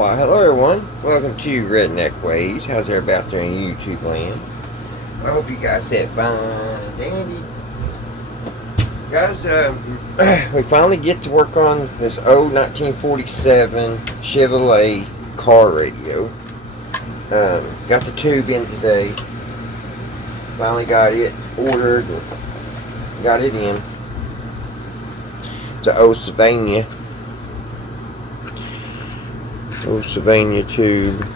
Why, hello everyone. Welcome to Redneck Ways. How's everybody out there in YouTube land? I hope you guys said fine and dandy. Guys, we finally get to work on this old 1947 Chevrolet car radio. Got the tube in today. Finally got it ordered and got it in. It's an old Savannah tube.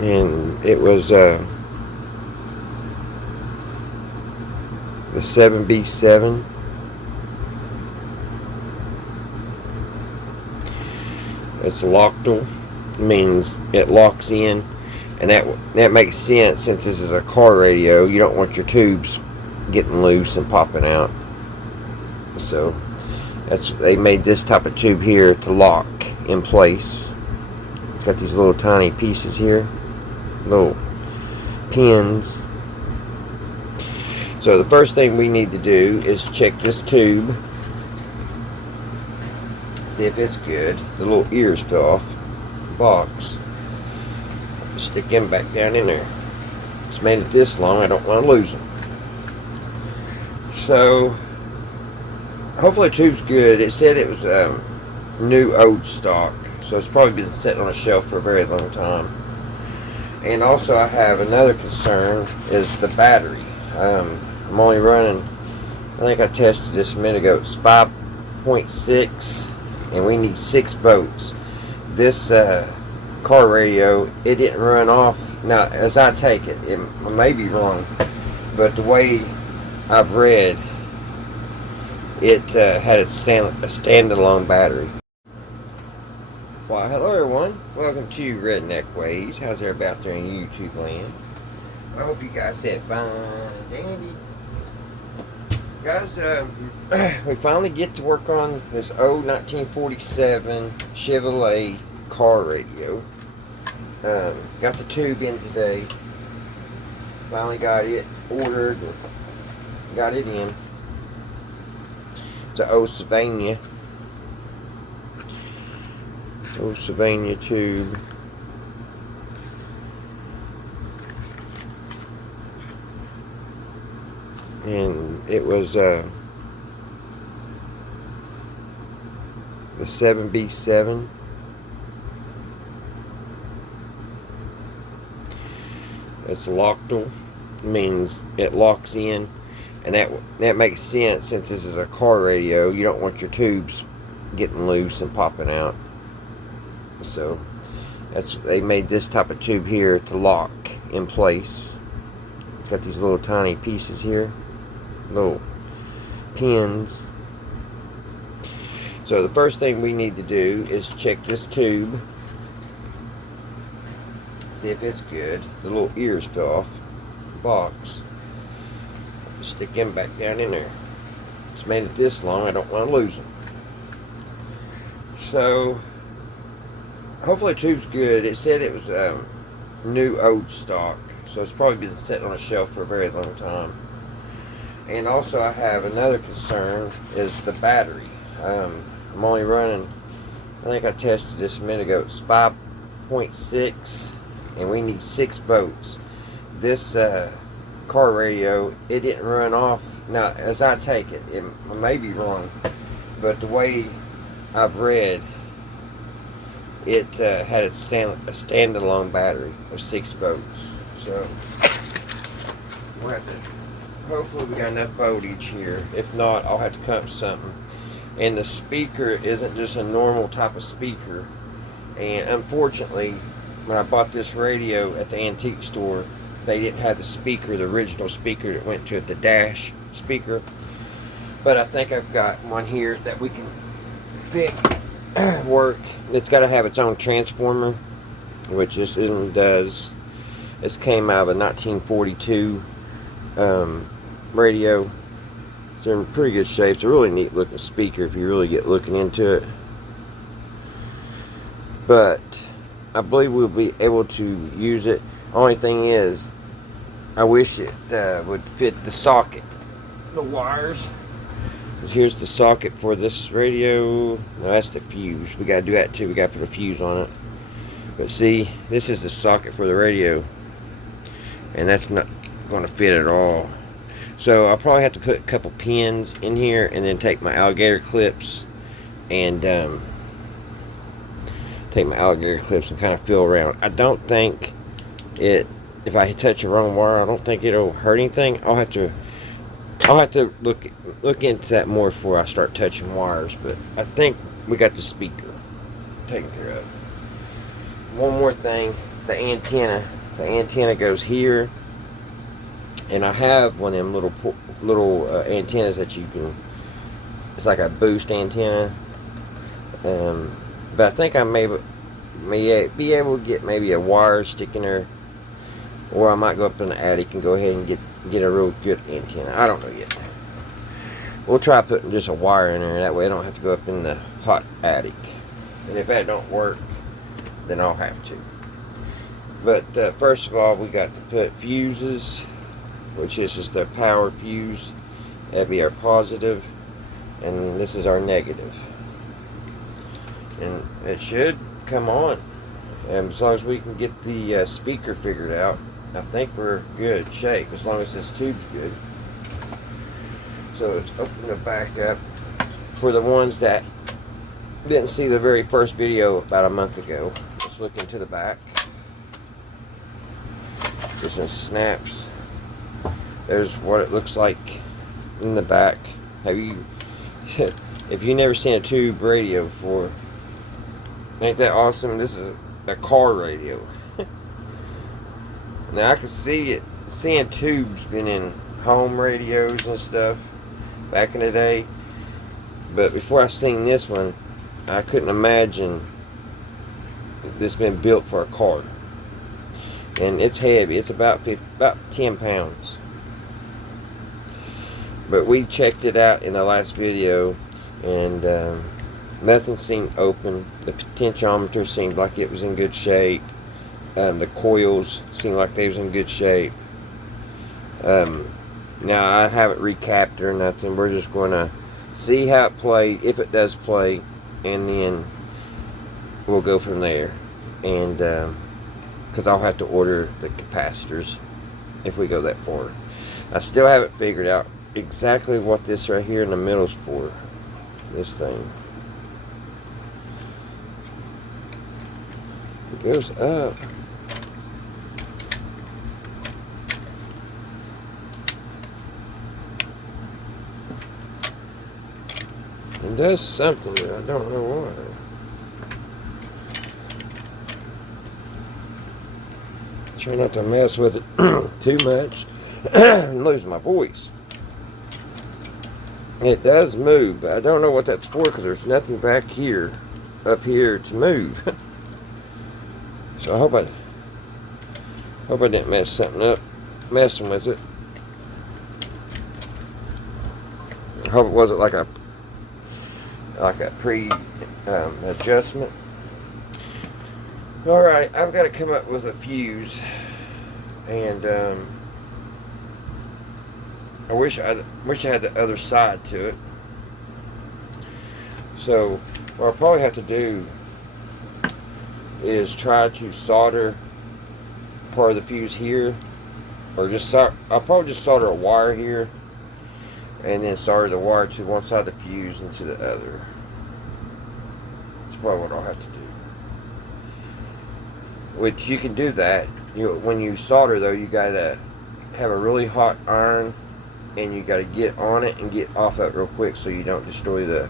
And it was the 7B7. It's lockable, means it locks in, and that makes sense since this is a car radio. You don't want your tubes getting loose and popping out. So they made this type of tube here to lock in place. It's got these little tiny pieces here, little pins. So the first thing we need to do is check this tube, see if it's good. The little ears fell off the box. Stick them back down in there. It's made it this long, I don't want to lose them. So hopefully the tube's good. It said it was new old stock, so it's probably been sitting on a shelf for a very long time. And also I have another concern, is the battery. I'm only running, I think I tested this a minute ago, it's 5.6, and we need 6 volts. This car radio, it didn't run off. Now, as I take it, I may be wrong, but the way I've read, it had a standalone battery. Why, hello everyone. Welcome to Redneck Ways. How's everybody out there in YouTube land? I hope you guys said fine and dandy. Guys, we finally get to work on this old 1947 Chevrolet car radio. Got the tube in today. Finally got it ordered and got it in. It's an old Savannah tube. And it was the 7B7. It's lockable, means it locks in, and that makes sense since this is a car radio. You don't want your tubes getting loose and popping out. So they made this type of tube here to lock in place. It's got these little tiny pieces here, little pins. So the first thing we need to do is check this tube, see if it's good. The little ears fell off the box. Stick them back down in there. It's made it this long, I don't want to lose them. So hopefully the tube's good. It said it was new old stock, so it's probably been sitting on a shelf for a very long time. And also I have another concern, is the battery. I'm only running, I think I tested this a minute ago, it's 5.6, and we need 6 volts. This car radio, it didn't run off. Now, as I take it, I may be wrong, but the way I've read, it had a standalone battery of 6 volts. So we'll have to, hopefully we got enough voltage here. If not, I'll have to come up with something. And the speaker isn't just a normal type of speaker. And unfortunately, when I bought this radio at the antique store, they didn't have the speaker, the original speaker that went to it, the dash speaker. But I think I've got one here that we can fix, work. It's got to have its own transformer, which this one does. This came out of a 1942 radio. It's in pretty good shape. It's a really neat looking speaker if you really get looking into it. But I believe we'll be able to use it. Only thing is, I wish it would fit the socket. The wires Here's the socket for this radio. No, that's the fuse. We gotta do that too. We gotta put a fuse on it. But see, this is the socket for the radio, and that's not going to fit at all. So I'll probably have to put a couple pins in here, and then take my alligator clips and kind of feel around. I don't think it. If I touch the wrong wire, I don't think it'll hurt anything. I'll have to look into that more before I start touching wires. But I think we got the speaker taken care of. One more thing, the antenna. The antenna goes here, and I have one of them little antennas that you can. It's like a boost antenna. But I think I may be able to get maybe a wire sticking there, or I might go up in the attic and go ahead and get a real good antenna. I don't know yet. We'll try putting just a wire in there. That way I don't have to go up in the hot attic. And if that don't work, then I'll have to. But first of all, we got to put fuses, which this is the power fuse. That'd be our positive, and this is our negative. And it should come on. And as long as we can get the speaker figured out, I think we're good shape, as long as this tube's good. So let's open the back up. For the ones that didn't see the very first video about a month ago, let's look into the back. There's some snaps. There's what it looks like in the back. Have you, if you've never seen a tube radio before, ain't that awesome? This is a car radio. Now I can see it, seeing tubes been in home radios and stuff back in the day, but before I seen this one, I couldn't imagine this been built for a car. And it's heavy. It's about 10 pounds. But we checked it out in the last video, and nothing seemed open. The potentiometer seemed like it was in good shape. The coils seemed like they was in good shape. Now I haven't recapped or nothing. We're just going to see how it plays, if it does play, and then we'll go from there. And because I'll have to order the capacitors if we go that far. I still haven't figured out exactly what this right here in the middle is for. This thing. It goes up. It does something, but I don't know what. Try not to mess with it too much and lose my voice. It does move, but I don't know what that's for because there's nothing back here, up here to move. So I hope I didn't mess something up messing with it. I hope it wasn't like a pre adjustment. Alright, I've got to come up with a fuse, and I wish I had the other side to it. So what I'll probably have to do is try to solder part of the fuse here, or just I'll probably just solder a wire here, and then solder the wire to one side of the fuse and to the other. That's probably what I'll have to do. Which you can do that. When you solder though, you gotta have a really hot iron, and you gotta get on it and get off of it real quick so you don't destroy the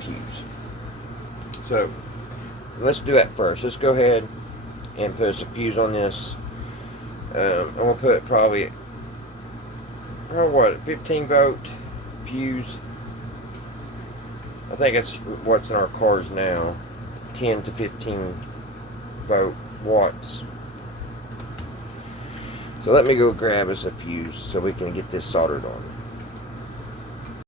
fuse. So let's do that first. Let's go ahead and put some fuse on this. I'm gonna put probably what, 15 volt fuse. I think that's what's in our cars now, 10 to 15 watts. So let me go grab us a fuse so we can get this soldered on.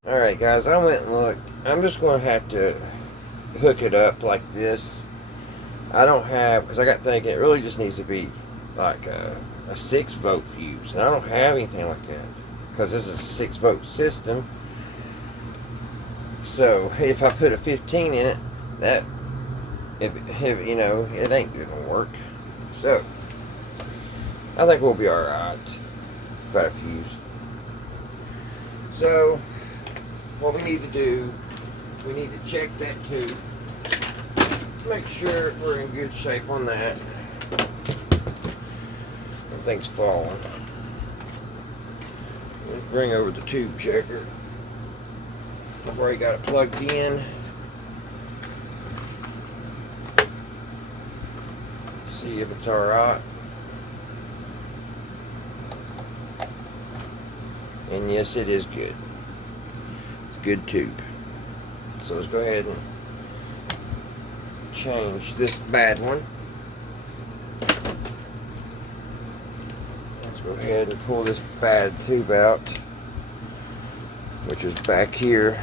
Alright guys, I went and looked. I'm just going to have to hook it up like this. I don't have, because I got thinking it really just needs to be like a 6 volt fuse, and I don't have anything like that. because this is a 6-volt system. So if I put a 15 in it, that if you know, it ain't gonna work. So I think we'll be all right. Got a fuse. So what we need to do, we need to check that tube. Make sure we're in good shape on that. Everything's falling. Let's bring over the tube checker. I've already got it plugged in. See if it's alright. And yes, it is good. It's a good tube. So let's go ahead and change this bad one. Let's go ahead and pull this bad tube out, which is back here.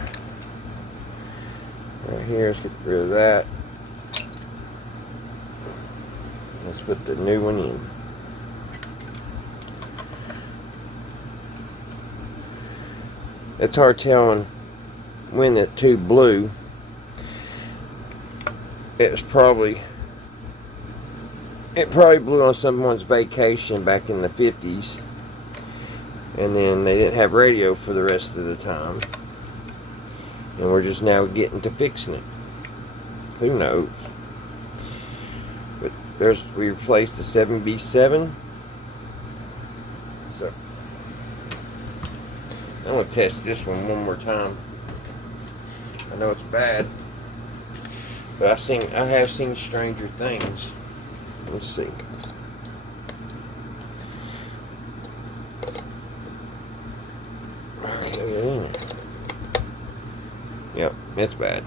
Right here, let's get rid of that. Let's put the new one in. It's hard telling when that tube blew. It probably blew on someone's vacation back in the 50s, and then they didn't have radio for the rest of the time, and we're just now getting to fixing it. Who knows? But we replaced the 7B7. So I'm gonna test this one more time. I know it's bad, but I have seen stranger things. Let's see. Okay. Yep, it's bad.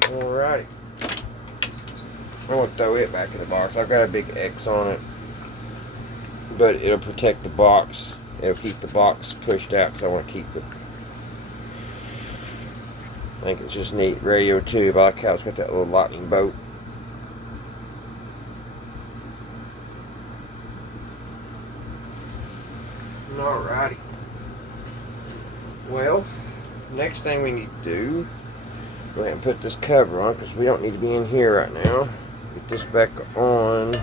Alrighty. I'm gonna throw it back in the box. I've got a big X on it, but it'll protect the box. It'll keep the box pushed out because I want to keep it. I think it's just neat. Radio tube. I like how it's got that little lightning bolt. Alrighty. Well, next thing we need to do, go ahead and put this cover on because we don't need to be in here right now. Get this back on.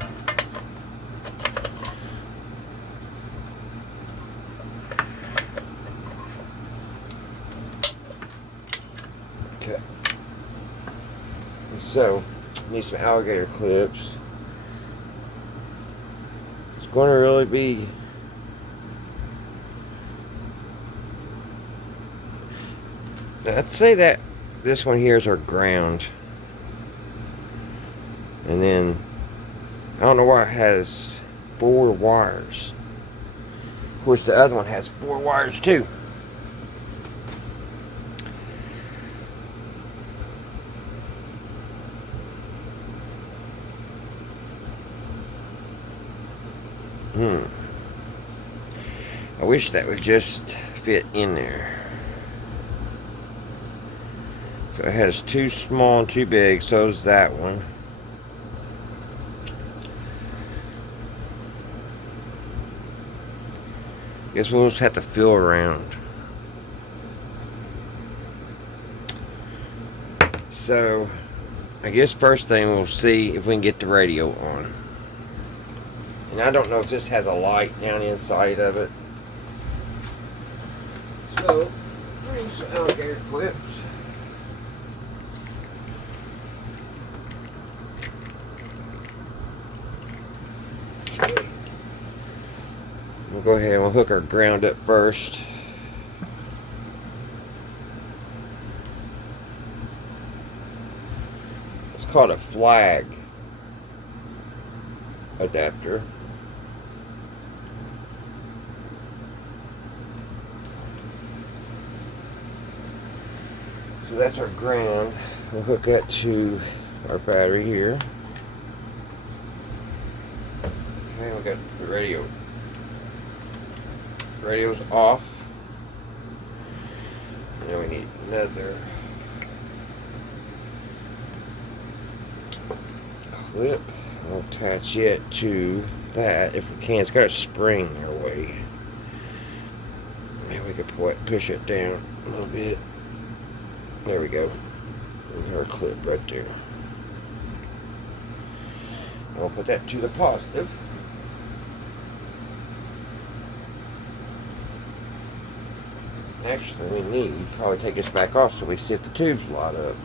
Okay. And so, need some alligator clips. It's going to really be I'd say that this one here is our ground. And then I don't know why it has 4 wires. Of course the other one has 4 wires too. I wish that would just fit in there. So it has 2 small and 2 big, so is that one. Guess we'll just have to feel around. So I guess first thing we'll see if we can get the radio on. And I don't know if this has a light down inside of it. So bring some alligator clips. We'll go ahead and we'll hook our ground up first. It's called a flag adapter. So that's our ground. We'll hook that to our battery here. Okay, we got the radio. Radio's off. And then we need another clip. I'll attach it to that if we can. It's got a spring our way. Maybe we could push it down a little bit. There we go. There's our clip right there. I'll put that to the positive. Actually, we need to probably take this back off so we see if the tubes light up.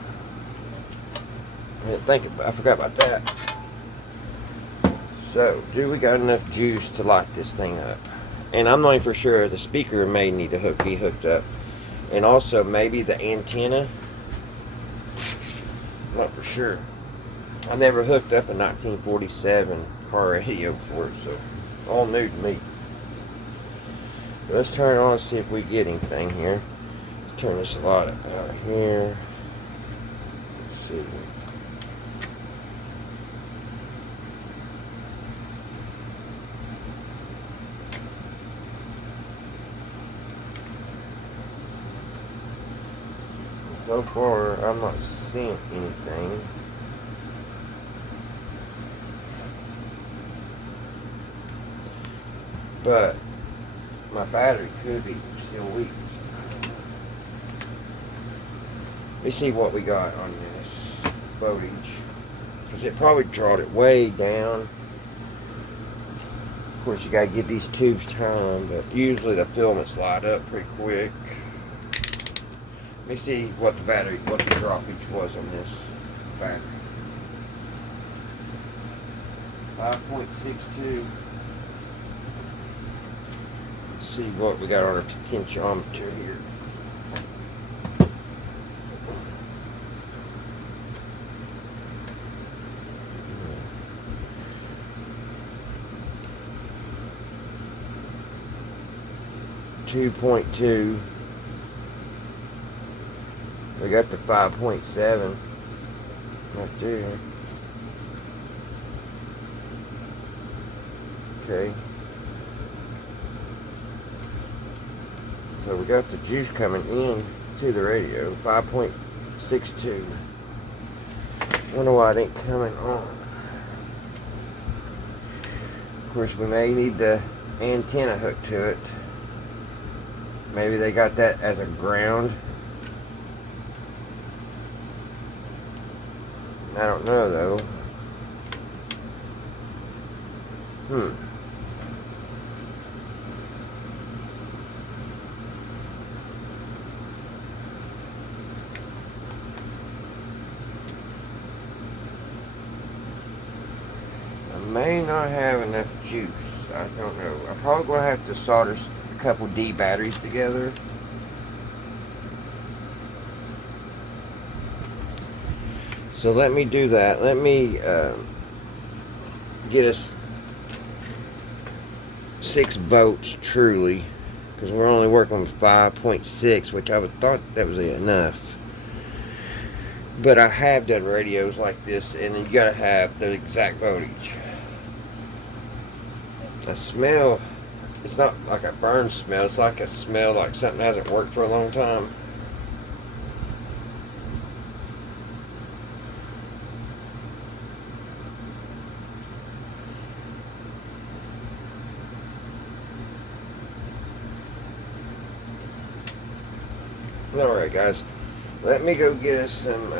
I didn't think about, I forgot about that. So, do we got enough juice to light this thing up? And I'm not even for sure. The speaker may need to be hooked up, and also maybe the antenna. Not for sure. I never hooked up a 1947 car radio before, so all new to me. Let's turn it on and see if we get anything here. Let's turn this light out here. Let's see. So far, I'm not seeing anything. But my battery could be still weak. Let me see what we got on this voltage, because it probably drawed it way down. Of course, you gotta give these tubes time, but usually the filaments light up pretty quick. Let me see what the droppage was on this battery. 5.62. See what we got on our potentiometer here. .2. We got the 5.7 right there. Okay. So we got the juice coming in to the radio, 5.62. Wonder why it ain't coming on. Of course, we may need the antenna hooked to it. Maybe they got that as a ground. I don't know though. May not have enough juice. I don't know. I'm probably going to have to solder a couple D batteries together. So let me do that. Let me get us 6 volts truly, because we're only working with 5.6, which I would thought that was enough. But I have done radios like this, and you gotta have the exact voltage. A smell, it's not like a burn smell, it's like a smell like something hasn't worked for a long time. Alright guys, let me go get us some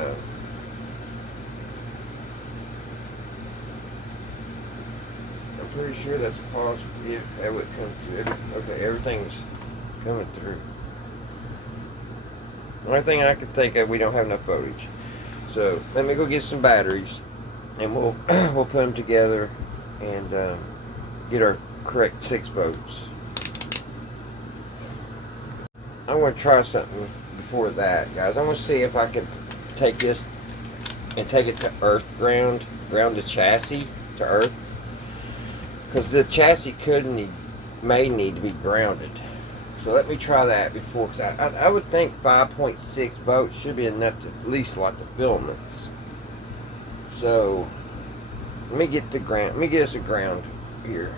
pretty sure that's possible. Yeah, that would come through. Okay, everything's coming through. The only thing I can think of, we don't have enough voltage. So let me go get some batteries, and we'll we'll put them together and get our correct 6 volts. I'm going to try something before that, guys. I'm going to see if I can take this and take it to earth ground the chassis to earth. Because the chassis may need to be grounded. So let me try that before, because I would think 5.6 volts should be enough to at least light the filaments. So let me get us a ground here.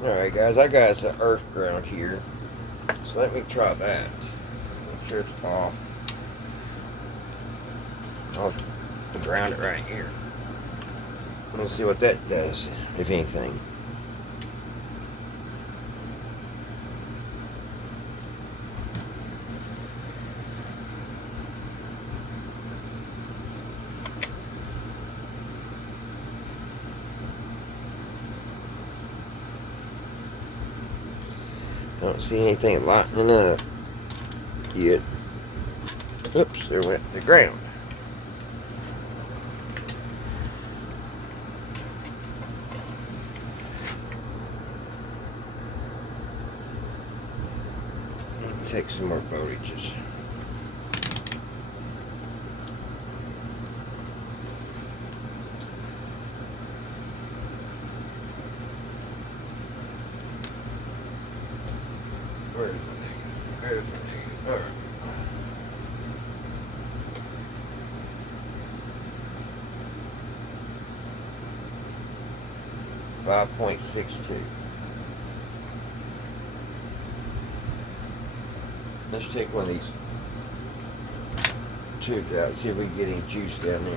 Alright guys, I got us an earth ground here. So let me try that. Make sure it's off. I'll ground it right here. Let's see what that does, if anything. Don't see anything lightening up yet. Oops, there went the ground. Take some more voltages. Where's my negative? There's my negative. All right. 5.62. Let's take one of these tubes out, see if we can get any juice down there.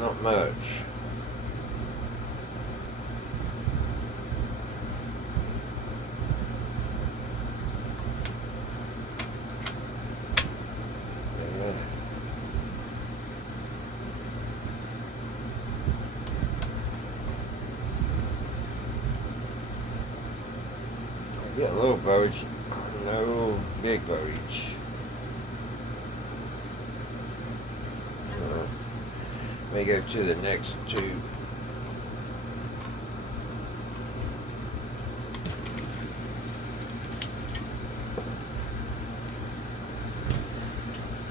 Not much. Get a little voltage, no big voltage. Let me go to the next tube.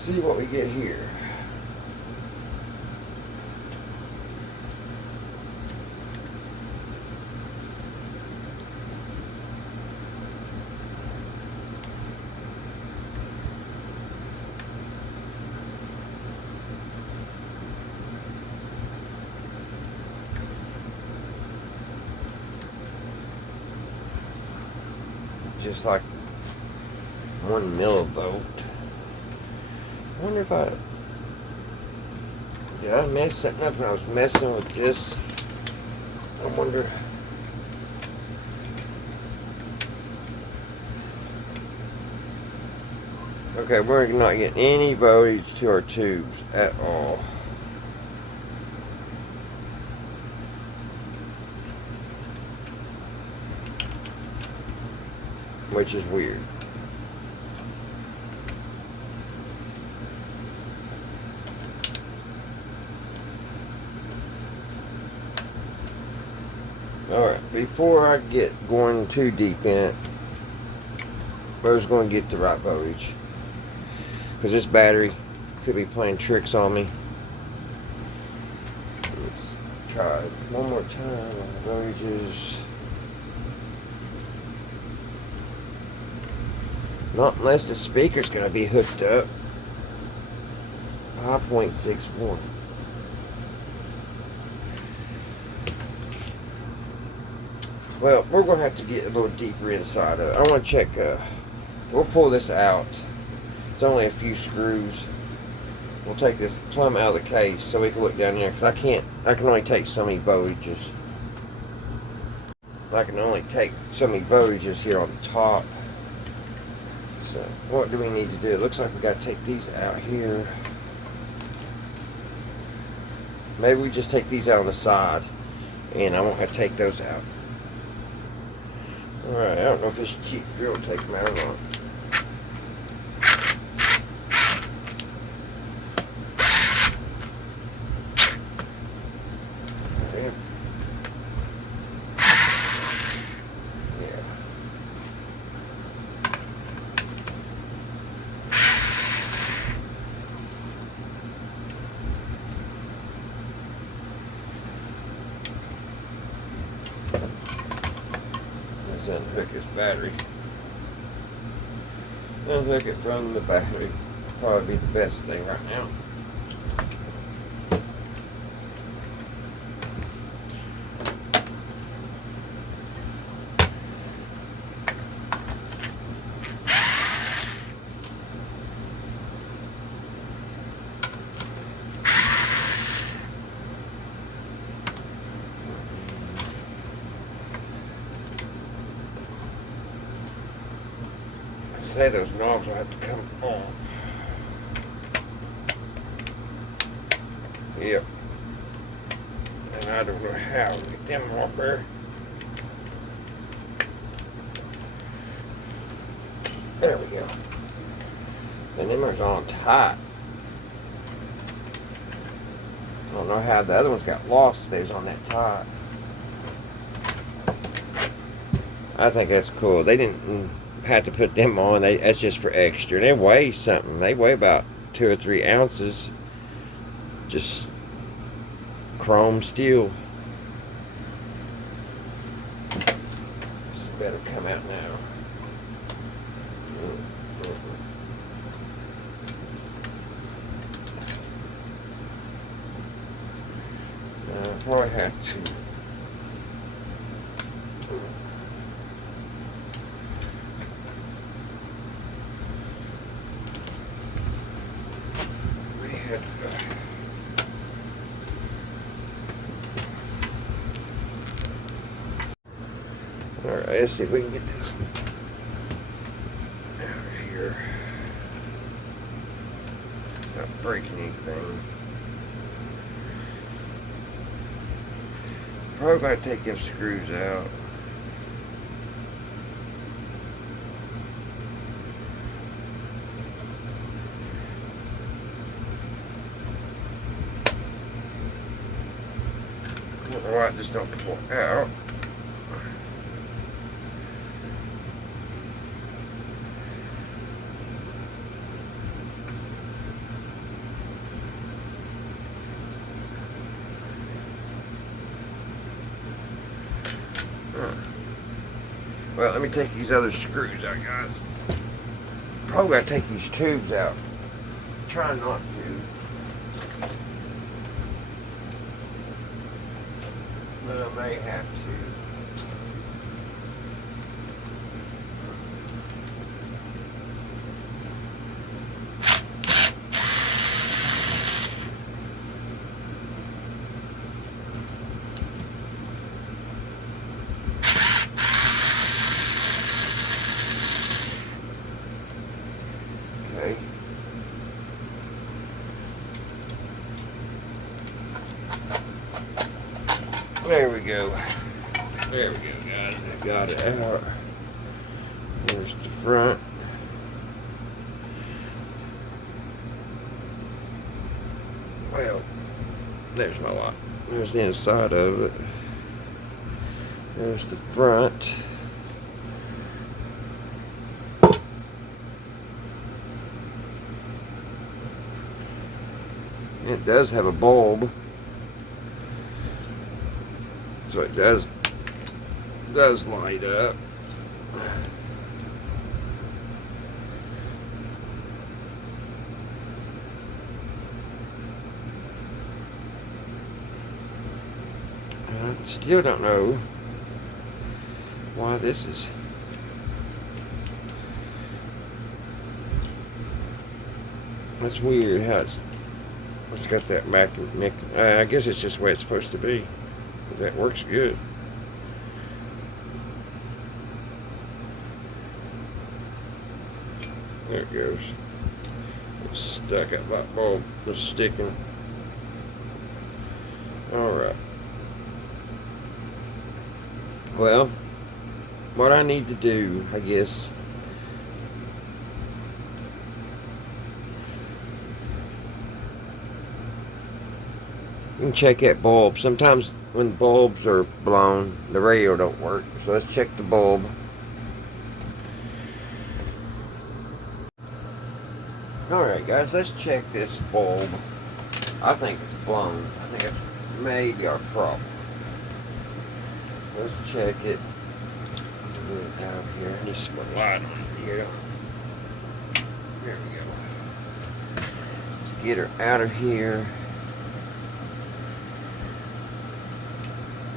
See what we get here. Just like 1 millivolt. I wonder if did I mess something up when I was messing with this? I wonder. Okay, we're not getting any voltage to our tubes at all. Which is weird. Alright, before I get going too deep in it, I was going to get the right voltage. Because this battery could be playing tricks on me. Let's try it one more time on the voltages. Not unless the speaker's going to be hooked up. 5.61. Well, we're going to have to get a little deeper inside of it. I want to check, we'll pull this out. It's only a few screws. We'll take this plumb out of the case so we can look down there, because I can only take so many voltages. I can only take so many voltages here on the top. So, what do we need to do? It looks like we got to take these out here. Maybe we just take these out on the side, and I won't have to take those out. Alright, I don't know if this cheap drill will take them out or not. Unhook his battery. Unhook it from the battery. Probably be the best thing right now. say those knobs will have to come off. Yep. And I don't know how to get them off there. There we go. And them are on tight. I don't know how the other ones got lost if they was on that tight. I think that's cool. They didn't have to put them on. That's just for extra. And they weigh something. They weigh about 2 or 3 ounces. Just chrome steel. This better come out now. I probably have to. Alright, let's see if we can get this out of here. Not breaking anything. Probably gotta take them screws out. I don't know why it just don't pull out. Well, let me take these other screws out, guys. Probably gotta take these tubes out. Try not to. But I may have to. Okay. There we go. There we go, guys. I got it out. There's the front. Well, there's my lock. There's the inside of it. There's the front. It does have a bulb, so it does light up. I still don't know why this is. That's weird how it's got that magnet. I guess it's just the way it's supposed to be. That works good. There it goes. It's stuck at that bulb. It's sticking. Alright. Well, what I need to do, I guess, you can check that bulb. Sometimes when bulbs are blown, the radio don't work. So let's check the bulb. Alright guys, let's check this bulb. I think it's blown. I think it's maybe our problem. Let's check it. Get it out here. I need some more light on here. There we go. Let's get her out of here.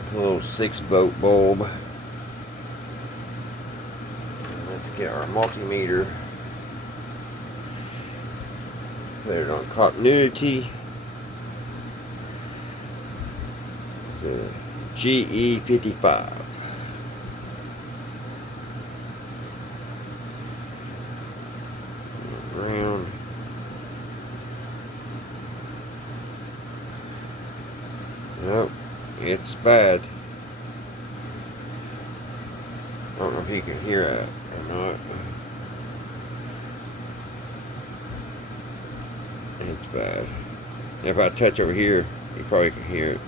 It's a little 6-volt bulb. And let's get our multimeter. Put it on continuity. It's a GE55. Nope, it's bad. I don't know if you can hear it or not. It's bad. If I touch over here, you probably can hear it.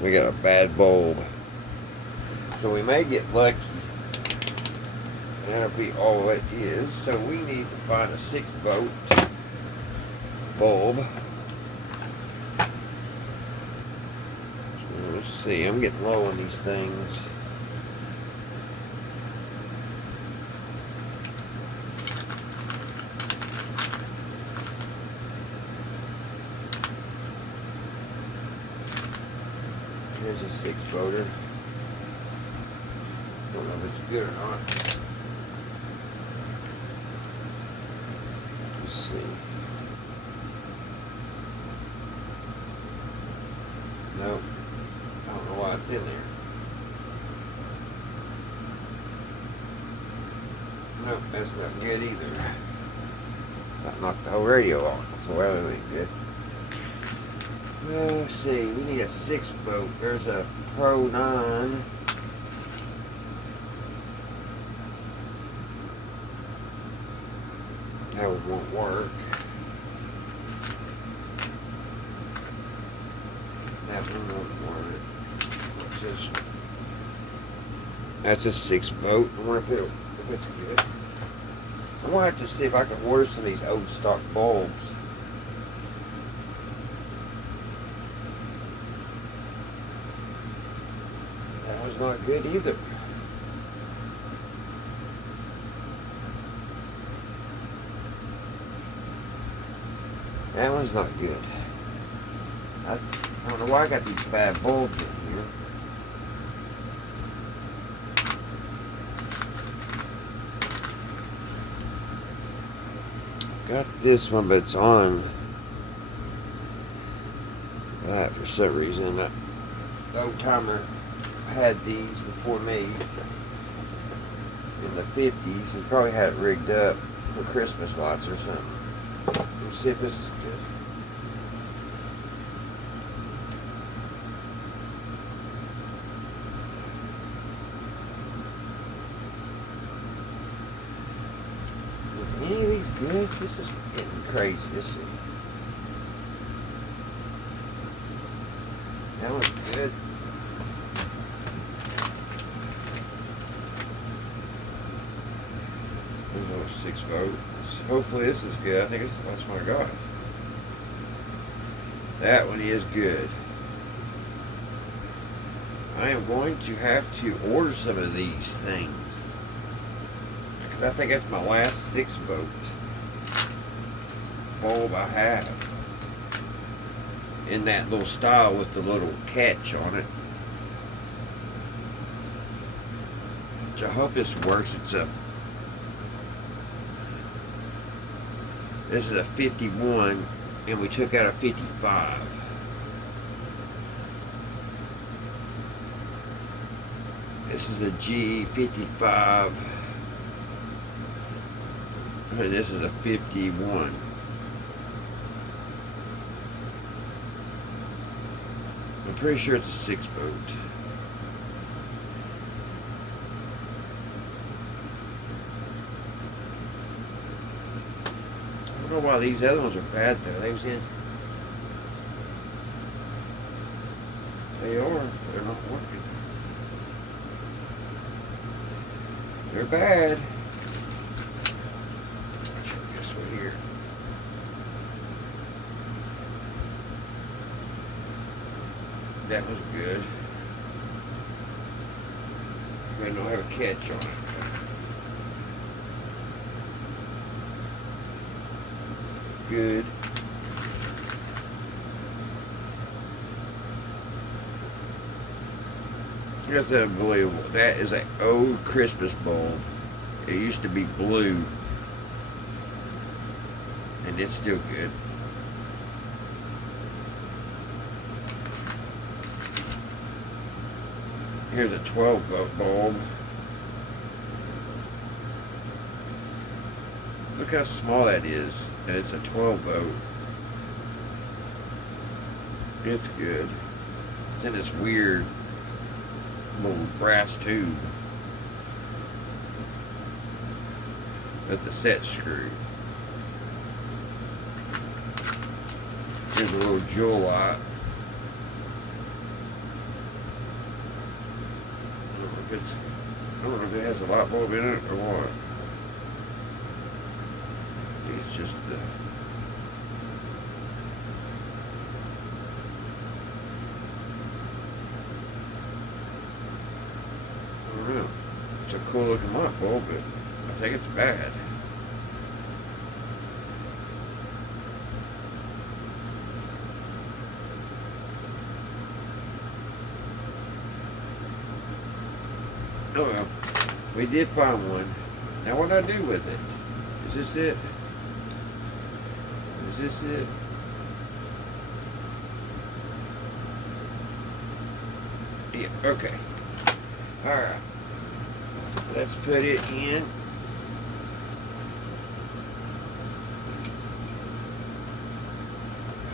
We got a bad bulb. So we may get lucky. And that'll be all it is. So we need to find a 6-volt bulb. So let's see. I'm getting low on these things. Here's a 6-volter. Don't know if it's good or not. Let's see. Nope. I don't know why it's in there. Nope, that's not good either. That knocked the whole radio off, so that ain't good. Let's see, we need a 6-volt. There's a Pro 9. That one won't work. That one won't work. What's this one? That's a 6-volt. I wonder if it's good. I'm gonna have to see if I can order some of these old stock bulbs. That was not good either. That one's not good. I don't know why I got these bad bulbs in here. Got this one, but it's on that for some reason. The old timer had these before me in the 50s and probably had it rigged up for Christmas lights or something. Let's see if this is good. Is any of these good? This is getting crazy. Let's see. That one's good. There's a 6-volt. Hopefully this is good. I think it's the last one I got. That one is good. I am going to have to order some of these things. Because I think that's my last 6-volt bulb I have. In that little style with the little catch on it. Which I hope this works. This is a 51 and we took out a 55. This is a G55 and this is a 51. I'm pretty sure it's a 6-volt. I don't know why these other ones are bad though. They was in. They are. They're not working. They're bad. Check this one here. That was good. I don't have a catch on it. Good. That's unbelievable. That is an old Christmas bulb. It used to be blue. And it's still good. Here's a 12-volt bulb. Look how small that is. And it's a 12-volt. It's good. It's in this weird little brass tube with the set screw. Here's a little jewel light. I don't know if it has a light bulb in it or what. It's just I don't know. It's a cool looking light bulb, but I think it's bad. Oh well, we did find one. Now what do I do with it? Is this it? Is this it? Yeah, okay. Alright. Let's put it in.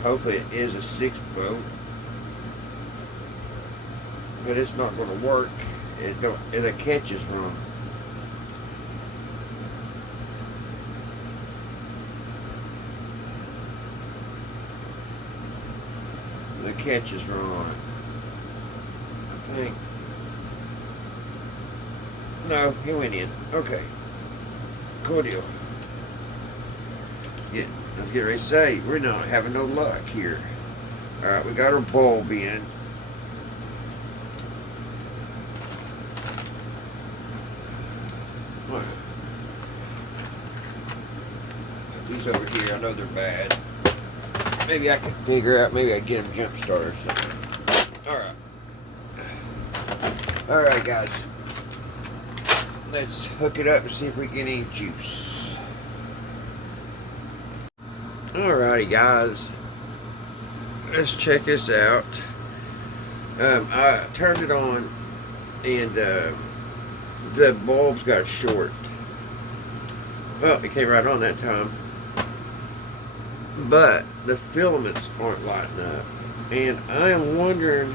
Hopefully it is a 6-volt. But it's not going to work. The catch is wrong. The catch is wrong on it. I think. No, he went in. Okay. Cool deal. Let's get ready to say, we're not having no luck here. Alright, we got our bulb in. What? These over here, I know they're bad. Maybe I can figure out, maybe I get them jump started or something. Alright. Alright, guys. Let's hook it up and see if we get any juice. Alrighty, guys. Let's check this out. I turned it on and the bulbs got short. Well, it came right on that time. But the filaments aren't lighting up. And I am wondering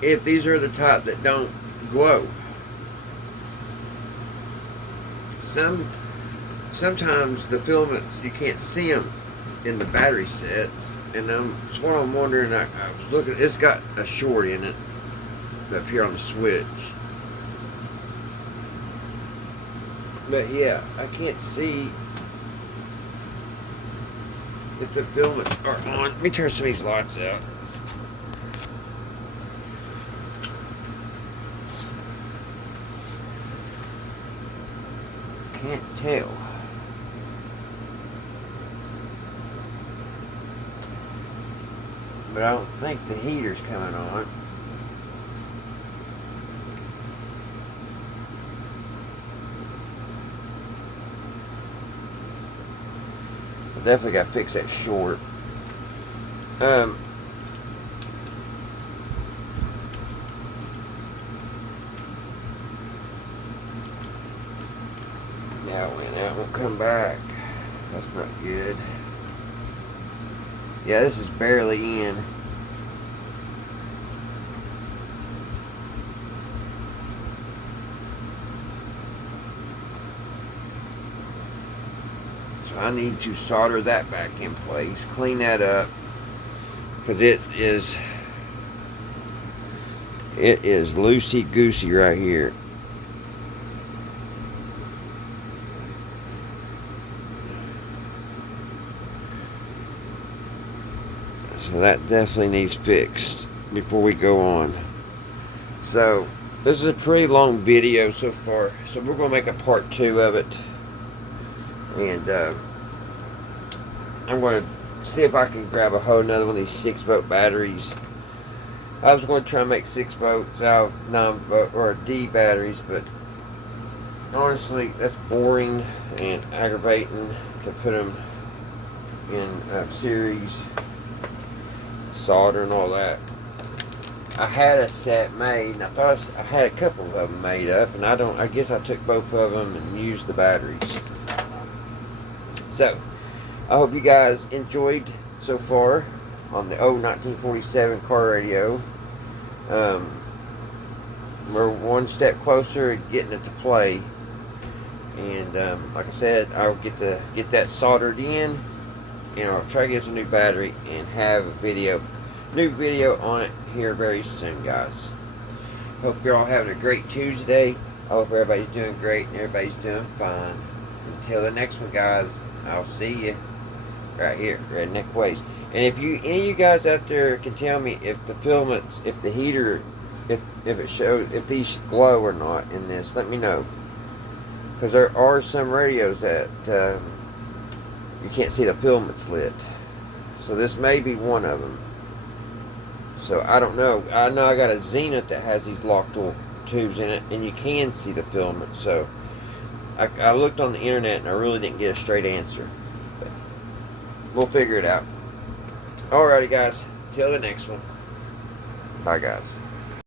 if these are the type that don't glow. Sometimes the filaments, you can't see them in the battery sets. And that's what I'm wondering. I was looking, it's got a short in it up here on the switch. But yeah, I can't see if the filaments are on. Let me turn some of these lights out. Can't tell. But I don't think the heater's coming on. Definitely got to fix that short. Now when that won't come back, that's not good. Yeah, this is barely in. I need to solder that back in place, clean that up, because it is loosey-goosey right here. So that definitely needs fixed before we go on. So this is a pretty long video so far, so we're going to make a part 2 of it. And I'm going to see if I can grab a hold of another one of these 6-volt batteries. I was going to try and make 6 volts out of 9-volt or D batteries, but honestly, that's boring and aggravating to put them in series, solder and all that. I had a set made, and I thought I had a couple of them made up, and I guess I took both of them and used the batteries. So, I hope you guys enjoyed so far. on the old 1947 car radio. We're one step closer to getting it to play, and like I said, I'll get that soldered in, and I'll try to get us a new battery and have a new video on it here very soon, guys. Hope you're all having a great Tuesday. I hope everybody's doing great and everybody's doing fine. Until the next one, guys, I'll see you right here, Redneck Ways. And if any of you guys out there can tell me if the filaments, if the heater, if it shows, if these glow or not in this, let me know. Because there are some radios that you can't see the filaments lit. So this may be one of them. So I don't know. I know I got a Zenith that has these locked tubes in it, and you can see the filament. So I looked on the internet and I really didn't get a straight answer. But we'll figure it out. Alrighty, guys. Till the next one. Bye, guys.